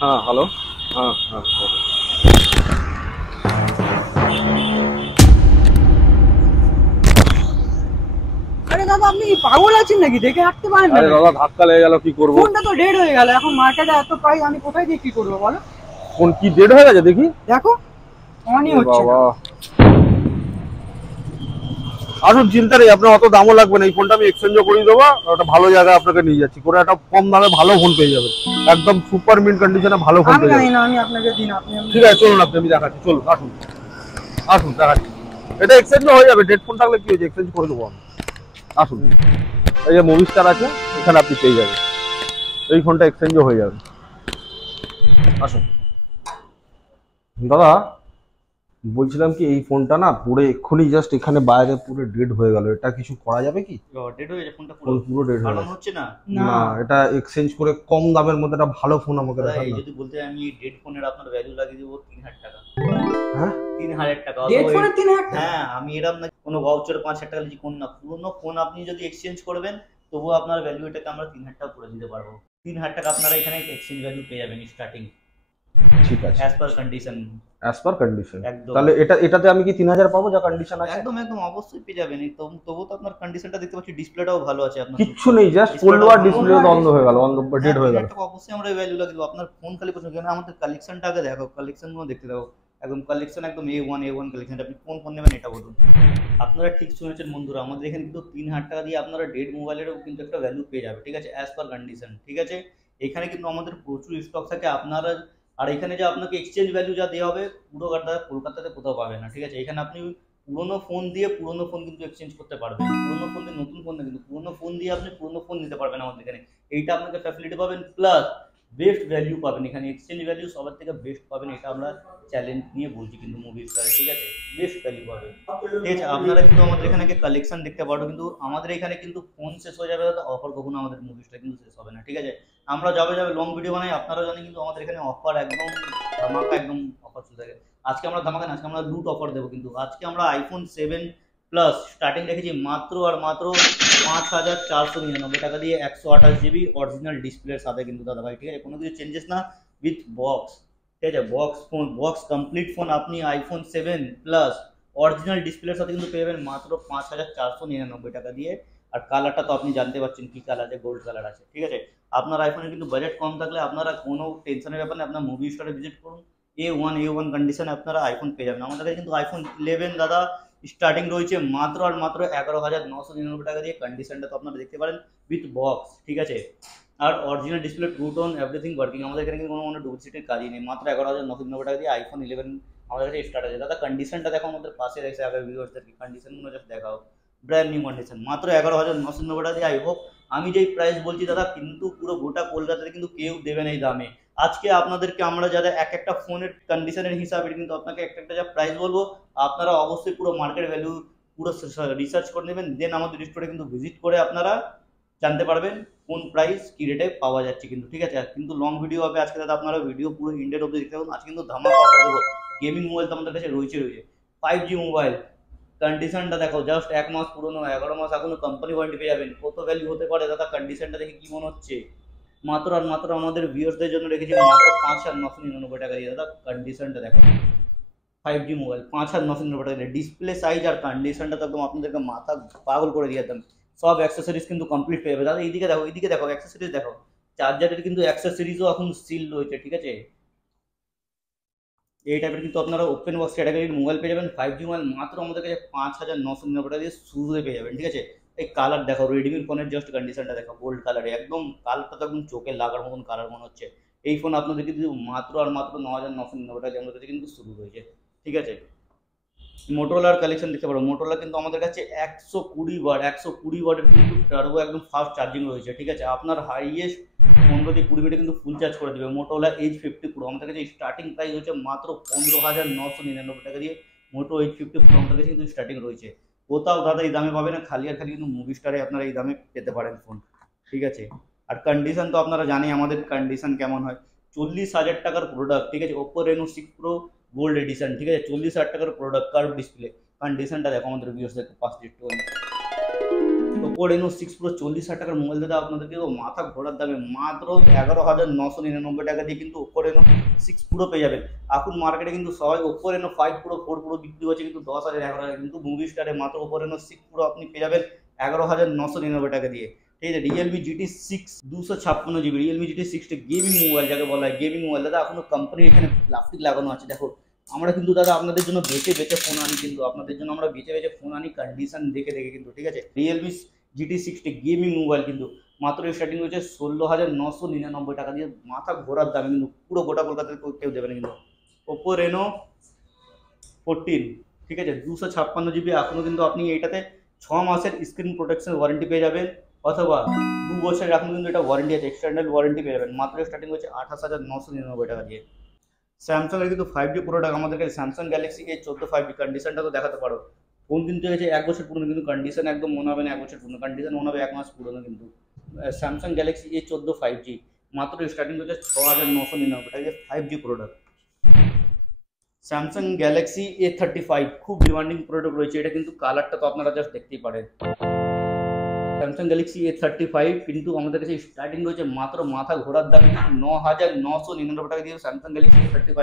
হ্যাঁ হ্যালো। হ্যাঁ হ্যাঁ হ্যাঁ। আরে দাদা আপনি পাগল আছেন নাকি? দেখে রাখতে পারেন না আরে নাকি? দাদা ধাক্কা লেগে গেল, কি করবো? ফোনটা তো ডেড হয়ে গেল, এখন মার্কেটে এত প্রাইস আমি কোথায় দিয়ে কি করবো বলো? ফোন কি ডেড হয়ে গেছে দেখি? দেখো অনই এ হচ্ছে না। বাবা, আসুন চিন্তা নেই, আপনার অত দামও লাগবে না, এই ফোনটা আমি এক্সচেঞ্জও করে দেবো, একটা ভালো জায়গায় আপনাকে নিয়ে যাচ্ছি, করে একটা কম দামে ভালো ফোন পেয়ে যাবেন, একদম সুপার মিন্ট কন্ডিশনে ভালো ফোন আমি পেয়ে জানি যাবেন। না, আমি আপনাকে দিন, আপনি ঠিক আছে চলুন, আমি দেখাচ্ছি, চলুন আসুন। আসুন দেখাচ্ছি, এটা এক্সচেঞ্জ হয়ে যাবে, ডেড ফোন থাকলে কি হয়েছে, এক্সচেঞ্জ করে দেবো আমি। আসুন, এই যে মুভি স্টার আছে, এখানে আপনি পেয়ে যাবেন, এই ফোনটা এক্সচেঞ্জও হয়ে যাবে। আসুন দাদা, বলছিলাম কি, এই ফোনটা না পুরো এক্ষুনি জাস্ট এখানে বাইরে পুরো ডেড হয়ে গেল, এটা কিছু করা যাবে কি? ডেড হয়ে গেছে ফোনটা ফোন পুরো ডেড হয়ে কারণ গেছে। হচ্ছে না। না। না, এটা এক্সচেঞ্জ করে কম দামের মধ্যে একটা ভালো ফোন আমাকে দাদা দেখান এই না। যদি বলতে আমি ডেড ফোনের আপনার ভ্যালু লাগিয়ে দেবো 3,000 টাকা। হ্যাঁ 3,000 টাকা ডেড ফোনের 3,000 টাকা? হ্যাঁ, আমি এরকম না কোনো ভাউচার 5,000 টাকা লিখি কোন না, পুরোনো ফোন আপনি যদি এক্সচেঞ্জ করবেন তবুও আপনার ভ্যালু এটাকে আমরা 3,000 টাকা করে দিতে পারবো। 3,000 টাকা আপনারা এখানে এক্সচেঞ্জ ভ্যালু পেয়ে যাবেন স্টার্টিং, ঠিক আছে, as per condition. As per condition. একদম তাহলে এটাতে আমি কি 3000 পাবো যা কন্ডিশন আছে? একদম একদম অবশ্যই পেয়ে যাবেন। তবুও তো আপনার কন্ডিশনটা দেখতে পাচ্ছি, ডিসপ্লেটাও ভালো আছে আপনার। কিচ্ছু নেই, জাস্ট পড়লো আর ডিসপ্লে বন্ধ হয়ে গেল, ডেড হয়ে গেল। অবশ্যই আমরা ভ্যালু লাগিয়ে দেবো। আপনার ফোন খালি পছন্দ কেন, আমাদের কালেকশনটা আগে দেখো, কালেকশনগুলো দেখতে দাও। একদম কালেকশন একদম A1 কালেকশন। আপনি কোন ফোন নেবেন এটা বলুন। আপনারা ঠিক শুনেছেন বন্ধুরা, আমাদের এখানে কিন্তু 3,000 টাকা দিয়ে আপনারা ডেড মোবাইলেরও কিন্তু একটা ভ্যালু পেয়ে যাবে, ঠিক আছে, অ্যাজ পার কন্ডিশন। ঠিক আছে, এখানে কিন্তু আমাদের প্রচুর স্টক থাকে আপনারা। আর এখানে যে আপনাকে এক্সচেঞ্জ ভ্যালু যা দেওয়া হবে পুরো কলকাতাতে কোথাও পাবে না। ঠিক আছে, এখানে আপনি পুরোনো ফোন দিয়ে পুরোনো ফোন কিন্তু এক্সচেঞ্জ করতে পারবেন, পুরোনো ফোন দিয়ে নতুন ফোন না, কিন্তু পুরোনো ফোন দিয়ে আপনি পুরোনো ফোন নিতে পারবেন আমাদের এখানে। এইটা আপনাকে ফ্যাসিলিটি পাবেন, প্লাস বেস্ট ভ্যালু পাবেন। এখানে এক্সচেঞ্জ ভ্যালু সবার থেকে বেস্ট পাবেন, এটা আমরা চ্যালেঞ্জ নিয়ে বলছি কিন্তু মুভি স্টারে। ঠিক আছে, বেস্ট ভ্যালু পাবেন। ঠিক আছে, আপনারা কিন্তু আমাদের এখানে কালেকশন দেখতে পারো, কিন্তু আমাদের এখানে কিন্তু ফোন শেষ হয়ে যাবে, অফার কখনো আমাদের মুভিসটা কিন্তু শেষ হবে না। ঠিক আছে, আমরা যাবে লং ভিডিও বানাই, আপনারা জানেন কিন্তু আমাদের এখানে অফার একদম ধামাকা, একদম অফার চলতে থাকে। আজকে আমরা ধামাকা না, আজকে আমরা লুট অফার দেবো। কিন্তু আজকে আমরা আইফোন 7 প্লাস স্টার্টিং রেখেছি মাত্র আর মাত্র 5,499 টাকা দিয়ে, 128 GB অরিজিনাল ডিসপ্লের সাথে কিন্তু দাদা ভাই। ঠিক আছে, কোনো কিছু চেঞ্জেস না, উইথ বক্স। ঠিক আছে, box phone, box complete phone আপনি আইফোন 7 প্লাস অরিজিনাল ডিসপ্লের সাথে কিন্তু পেয়ে যাবেন মাত্র 5,499 টাকা দিয়ে। আর কালারটা তো আপনি জানতে পারছেন কি কালার আছে, গোল্ড কালার আছে। ঠিক আছে, আপনার আইফোনের কিন্তু বাজেট কম থাকলে আপনারা কোনো টেনশনের ব্যাপার নেই, আপনার মুভি স্টোরে ভিজিট করুন, A1 কন্ডিশনে আপনারা আইফোন পেয়ে যাবেন। আমাদের কাছে কিন্তু আইফোন 11 দাদা স্টার্টিং রয়েছে মাত্র আর মাত্র 11,999 টাকা দিয়ে। কন্ডিশনটা তো আপনারা দেখতে পারেন, উইথ বক্স। ঠিক আছে, আর original display, true tone, everything working. আমাদের এখানে কিন্তু কোনো ডুপ্লিসিটির কাজই নেই, মাত্র 11,999 টাকা দিয়ে আইফোন 11 আমাদের কাছে স্টার্ট আছে। দাদা কন্ডিশনটা দেখো, আমাদের পাশে রেখেছে আগে ভিউয়ার্সদেরকে কন্ডিশনগুলো জাস্ট দেখাও, ব্র্যান্ড নিউ কন্ডিশন, মাত্র 11,999 টাকা দিয়ে। আই হোপ আমি যেই প্রাইস বলছি দাদা, কিন্তু পুরো গোটা কলকাতাতে কিন্তু কেউ দেবে না এই দামে। আজকে আপনাদেরকে আমরা যারা এক একটা ফোনের কন্ডিশনের হিসাবে কিন্তু আপনাকে একটা একটা যা প্রাইস বলবো, আপনারা অবশ্যই পুরো মার্কেট ভ্যালু পুরো রিসার্চ করে নেবেন, দেন আমাদের স্টোরে কিন্তু ভিজিট করে আপনারা জানতে পারবেন কোন প্রাইস কি রেটে পাওয়া যাচ্ছে কিন্তু। ঠিক আছে, কিন্তু লং ভিডিও হবে আজকে দাদা, আপনারা ভিডিও পুরো ইন্ডেট অব্দি দেখতে পাবেন। আজকে কিন্তু ধামাকা অফার দেবো। গেমিং মোবাইল তো আমাদের কাছে রয়েছে 5G মোবাইল। কন্ডিশনটা দেখো, জাস্ট 1 মাস পুরনো, 11 মাস এখনো কোম্পানি ওয়ারেন্টি পেয়ে যাবেন। কত ভ্যালু হতে পারে দাদা, কন্ডিশনটা দেখে কি মনে হচ্ছে? মাত্র আর মাত্র আমাদের ভিউয়ার্সদের জন্য রেখেছি মাত্র 5,999 টাকা দিয়ে। দাদা কন্ডিশনটা দেখো, 5G মোবাইল 5,999 টাকা। ডিসপ্লে সাইজ আর কন্ডিশনটা তো একদম আপনাদেরকে মাথা পাগল করে দিয়ে একদম। সব অ্যাক্সেসরিজ কিন্তু কমপ্লিট পেয়ে যাবে দাদা। এইদিকে দেখো, এইদিকে দেখো, অ্যাক্সেসরিজ দেখো, চার্জারের কিন্তু অ্যাক্সেসরিজও এখন সিল রয়েছে। ঠিক আছে, এই টাইপের কিন্তু আপনারা ওপেন বক্স ক্যাটাগরির মোবাইল পেয়ে যাবেন। 5G মোবাইল মাত্র আমাদের কাছে 5,999 টাকা দিয়ে শুরুতে পেয়ে যাবেন। ঠিক আছে, এই কালার দেখো, রেডমির ফোনের জাস্ট কন্ডিশনটা দেখো, গোল্ড কালারে একদম, কালারটা তো একদম চোখে লাগার মতন কালার মনে হচ্ছে। এই ফোন আপনাদেরকে কিন্তু মাত্র আর মাত্র 9,999 টাকা দিয়ে আমাদের কাছে কিন্তু শুরু হয়েছে। ঠিক আছে, মোটোরোলার কালেকশন দেখতে পারো। মোটোরোলা কিন্তু আমাদের কাছে 120 ওয়াটের কিন্তু টার্বো একদম ফাস্ট চার্জিং রয়েছে। ঠিক আছে, আপনার হাইয়েস্ট 15 থেকে 20 মিনিটে কিন্তু ফুল চার্জ করে দেবে। মোটোরোলা H50 Pro আমাদের কাছে স্টার্টিং প্রাইস হচ্ছে মাত্র 15,999 টাকা দিয়ে। মোটো H50 Pro আমাদের কাছে কিন্তু স্টার্টিং রয়েছে। কোথাও দাদা এই দামে পাবে না, খালি আর খালি কিন্তু মুভি স্টারে আপনারা এই দামে পেতে পারেন ফোন। ঠিক আছে, আর কন্ডিশন তো আপনারা জানেন আমাদের কন্ডিশন কেমন হয়। 40,000 টাকার প্রোডাক্ট। ঠিক আছে, Oppo Reno 6 Pro gold addition. ঠিক আছে, 40,000 টাকার প্রোডাক্ট, কার্ভ ডিসপ্লে। কন্ডিশনটা দেখো আমাদের ভিউয়ার্সদের পাশ দিয়ে। Oppo Reno 6 Pro 40,000 টাকার মোবাইল দাদা আপনাদেরকে মাথা ঘোরার দামে মাত্র 11,999 টাকা দিয়ে কিন্তু Oppo Reno 6 Pro পেয়ে যাবেন। এখন মার্কেটে কিন্তু সবাই Oppo Reno 5 Pro 4 Pro বিক্রি করছে কিন্তু 10,000 11,000, কিন্তু মুভি স্টারে মাত্র Oppo Reno 6 Pro আপনি পেয়ে যাবেন 11,999 টাকা দিয়ে। ঠিক আছে, Realme GT 6 256 GB, Realme GT 6 gaming mobile যাকে বলা হয়, গেমিং মোবাইল দাদা এখনো কোম্পানির এখানে প্লাস্টিক লাগানো আছে। দেখো আমরা কিন্তু দাদা আপনাদের জন্য বেঁচে বেঁচে ফোন আনি, কিন্তু আপনাদের জন্য আমরা বেঁচে বেঁচে ফোন আনি কন্ডিশন দেখে দেখে কিন্তু। ঠিক আছে, Realme GT 6 গেমিং মোবাইল কিন্তু মাত্র স্টার্টিং হচ্ছে 16,999 টাকা দিয়ে, মাথা ঘোরার দামে কিন্তু, পুরো গোটা কলকাতাতে কেউ দেবে না কিন্তু। Oppo Reno 14, ঠিক আছে, 256 GB, এখনো কিন্তু আপনি এইটাতে 6 মাসের স্ক্রিন প্রোটেকশন ওয়ারেন্টি পেয়ে যাবেন, অথবা 2 বছরের এখন কিন্তু এটা ওয়ারেন্টি আছে, এক্সটার্নাল ওয়ারেন্টি পেয়ে যাবেন। মাত্র স্টার্টিং হচ্ছে 28,999 টাকা দিয়ে। স্যামসাং এর কিন্তু 5G প্রোডাক্ট আমাদের কাছে, স্যামসাং গ্যালাক্সি A14 5G, কন্ডিশনটা তো দেখাতে পারো। ফোন কিন্তু হয়েছে 1 বছর পুরনো, কিন্তু কন্ডিশন একদম মনে হবে না 1 বছর পুরনো, কন্ডিশন মনে হবে 1 মাস পুরনো কিন্তু। স্যামসাং গ্যালাক্সি A14 5G মাত্র স্টার্টিং হচ্ছে 6,999 টাকা, 5G product. Samsung Galaxy A35 খুব ডিমান্ডিং প্রোডাক্ট রয়েছে, এটা কিন্তু কালারটা তো আপনারা জাস্ট দেখতেই পারেন। স্যামসাং গ্যালাক্সি A35 কিন্তু আমাদের কাছে স্টার্টিং রয়েছে মাত্র মাথা ঘোরার দামে 9,999 টাকা দিয়ে স্যামসাং গ্যালাক্সি A35।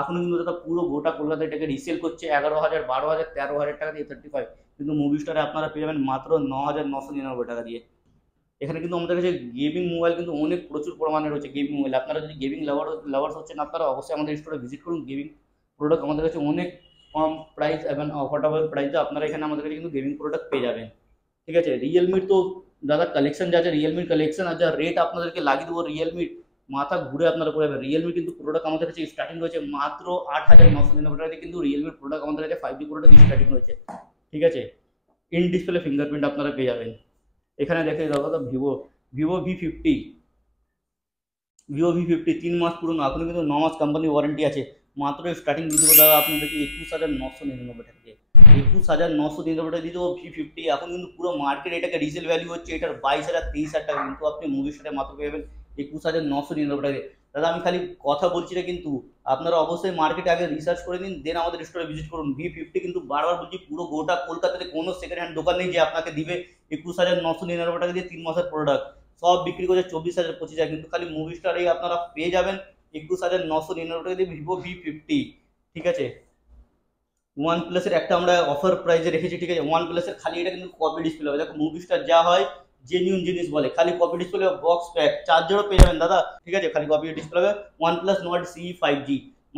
এখনো কিন্তু দাদা পুরো গোটা কলকাতা এটাকে রিসেল করছে 11,000, 12,000, 13,000 টাকা দিয়ে A35, কিন্তু মুভি স্টারে আপনারা পেয়ে যাবেন মাত্র 9,999 টাকা দিয়ে। এখানে কিন্তু আমাদের কাছে গেমিং মোবাইল কিন্তু অনেক প্রচুর পরিমাণে রয়েছে। গেমিং মোবাইল আপনারা যদি গেমিং লাভার্স হচ্ছেন, আপনারা অবশ্যই আমাদের স্টোরে ভিজিট করুন। গেমিং প্রোডাক্ট আমাদের কাছে অনেক কম প্রাইস এবং অফোর্ডেবল প্রাইসে আপনারা এখানে আমাদের কাছে কিন্তু গেমিং প্রোডাক্ট পেয়ে যাবেন। ঠিক আছে, রিয়েলমির তো দাদা কালেকশন যা আছে, রিয়েলমির কালেকশন আর যা রেট আপনাদেরকে লাগিয়ে দেবো, রিয়েলমির মাথা ঘুরে আপনারা পড়ে যাবেন। রিয়েলমি কিন্তু প্রোডাক্ট আমাদের কাছে স্টার্টিং রয়েছে মাত্র 8,999 টাকা দিয়ে, কিন্তু রিয়েলমির প্রোডাক্ট আমাদের কাছে 5G প্রোডাক্ট স্টার্টিং রয়েছে। ঠিক আছে, ইন ডিসপ্লে ফিঙ্গারপ্রিন্ট আপনারা পেয়ে যাবেন। এখানে দেখে দাদা ভিভো V50 3 মাস পুরনো, এখনো কিন্তু 9 মাস কোম্পানি ওয়ারেন্টি আছে। মাত্র স্টার্টিং দিয়ে দেবো দাদা আপনাদেরকে 21,999 টাকা দিয়ে, 21,999 টাকা দিয়ে দেবো V50। এখন কিন্তু পুরো মার্কেট এটাকে রিসেল ভ্যালু হচ্ছে এটার 22,000 23,000 টাকা, কিন্তু আপনি মুভির সাথে মাত্র পেয়ে যাবেন 21,999 টাকা দিয়ে। দাদা আমি খালি কথা বলছি না, কিন্তু আপনারা অবশ্যই মার্কেটে আগে রিসার্চ করে নিন, দেন আমাদের স্টোরে ভিজিট করুন। V50 কিন্তু বারবার বলছি, পুরো গোটা কলকাতাতে কোনো সেকেন্ড হ্যান্ড দোকান নেই যে আপনাকে দিবে 21,999 টাকা দিয়ে 3 মাসের প্রোডাক্ট। সব বিক্রি করছে 24,000 25,000, কিন্তু খালি মুভি স্টারেই আপনারা পেয়ে যাবেন 21,999 টাকা দিয়ে ভিভো V50। ঠিক আছে, OnePlus এর একটা আমরা অফার প্রাইসে রেখেছি। ঠিক আছে, OnePlus এর খালি এটা কিন্তু কপি ডিসপ্লে হবে। দেখো মুভি স্টার যা হয় জেনুইন জিনিস বলে, খালি কপি ডিসপ্লে, বক্স প্যাক, চার্জারও পেয়ে যাবেন দাদা। ঠিক আছে, খালি কপি ডিসপ্লে হবে। OnePlus Nord CE 5G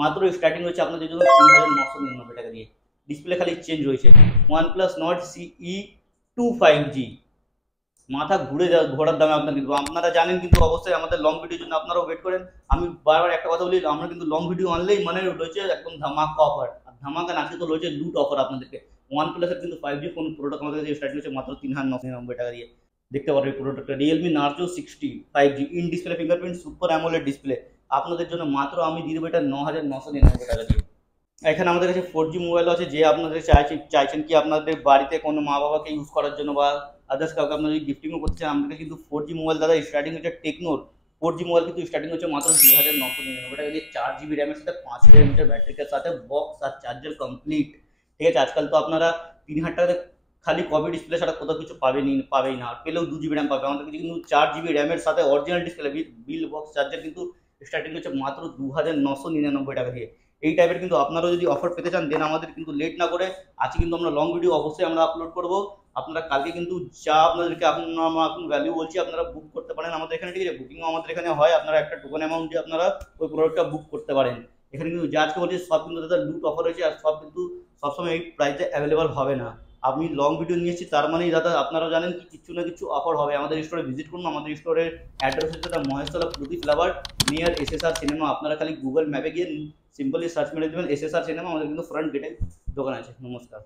মাত্র স্টার্টিং হচ্ছে আপনাদের জন্য 3,999 টাকা দিয়ে, ডিসপ্লে খালি চেঞ্জ হয়েছে। OnePlus Nord CE 2 5G মাথা ঘোরার দামে আপনার কিন্তু, আপনারা জানেন কিন্তু অবশ্যই আমাদের লং ভিডিওর জন্য আপনারাও ওয়েট করেন। আমি বারবার একটা কথা বলি, আমরা কিন্তু লং ভিডিও আনলেই মানে রয়েছে একদম ধামাকা অফার, আর ধামাকা নাচে তো রয়েছে লুট অফার আপনাদেরকে। OnePlus এর কিন্তু 5G ফোন প্রোডাক্ট আমাদের কাছে স্টার্টিং হচ্ছে মাত্র 3,999 টাকা দিয়ে। দেখতে পারবেন এই প্রোডাক্টটা, Realme Narzo 60 5G in display fingerprint super AMOLED display আপনাদের জন্য মাত্র আমি দিয়ে দেবো এটা 9,999 টাকা দিয়ে। এখানে আমাদের কাছে 4G মোবাইল আছে, যে আপনাদের চাইছেন কি আপনাদের বাড়িতে কোনো মা বাবাকে ইউজ করার জন্য বা আদার্স কাউকে আপনারা যদি গিফটিংও করতে চান, আমাদের কিন্তু 4G মোবাইল দাদা স্টার্টিং হচ্ছে টেকনোর 4G মোবাইল কিন্তু স্টার্টিং হচ্ছে মাত্র 2,999 টাকা দিয়ে, 4GB র্যামের সাথে 5000 mAh ব্যাটারির সাথে বক্স আর চার্জার কমপ্লিট। ঠিক আছে, আজকাল তো আপনারা 3,000 টাকাতে খালি কপি ডিসপ্লে ছাড়া কোথাও কিছু পাবেই না, পেলেও 2GB র্যাম পাবে। আমাদের কাছে কিন্তু 4GB র্যামের সাথে original display bill box charger কিন্তু স্টার্টিং হচ্ছে মাত্র 2,999 টাকা দিয়ে। এই টাইপের কিন্তু আপনারাও যদি অফার পেতে চান, দেন আমাদের কিন্তু লেট না করে আজকে কিন্তু আমরা লং ভিডিও অবশ্যই আমরা আপলোড করব। আপনারা কালকে কিন্তু যা আপনাদেরকে এখন ভ্যালু বলছি আপনারা বুক করতে পারেন আমাদের এখানে। ঠিক আছে, বুকিংও আমাদের এখানে হয়, আপনারা একটা টোকেন অ্যামাউন্ট দিয়ে আপনারা ওই প্রোডাক্টটা বুক করতে পারেন। এখানে কিন্তু যা আজকে বলছি সব কিন্তু দাদা লুট অফার হয়েছে, আর সব কিন্তু সবসময় এই প্রাইসে অ্যাভেলেবল হবে না। আমি লং ভিডিও নিয়ে এসেছি তার মানেই দাদা আপনারা জানেন কি কিছু না কিছু অফার হবে। আমাদের স্টোরে ভিজিট করুন, আমাদের স্টোরের অ্যাড্রেস হচ্ছে দাদা মহেশতলা প্রদীপ ফ্লাওয়ার নিয়ার SSR সিনেমা। আপনারা খালি গুগল ম্যাপে গিয়ে সিম্পলি সার্চ মেরে দেবেন SSR সিনেমা, আমাদের কিন্তু ফ্রন্ট গেটে দোকান আছে। নমস্কার।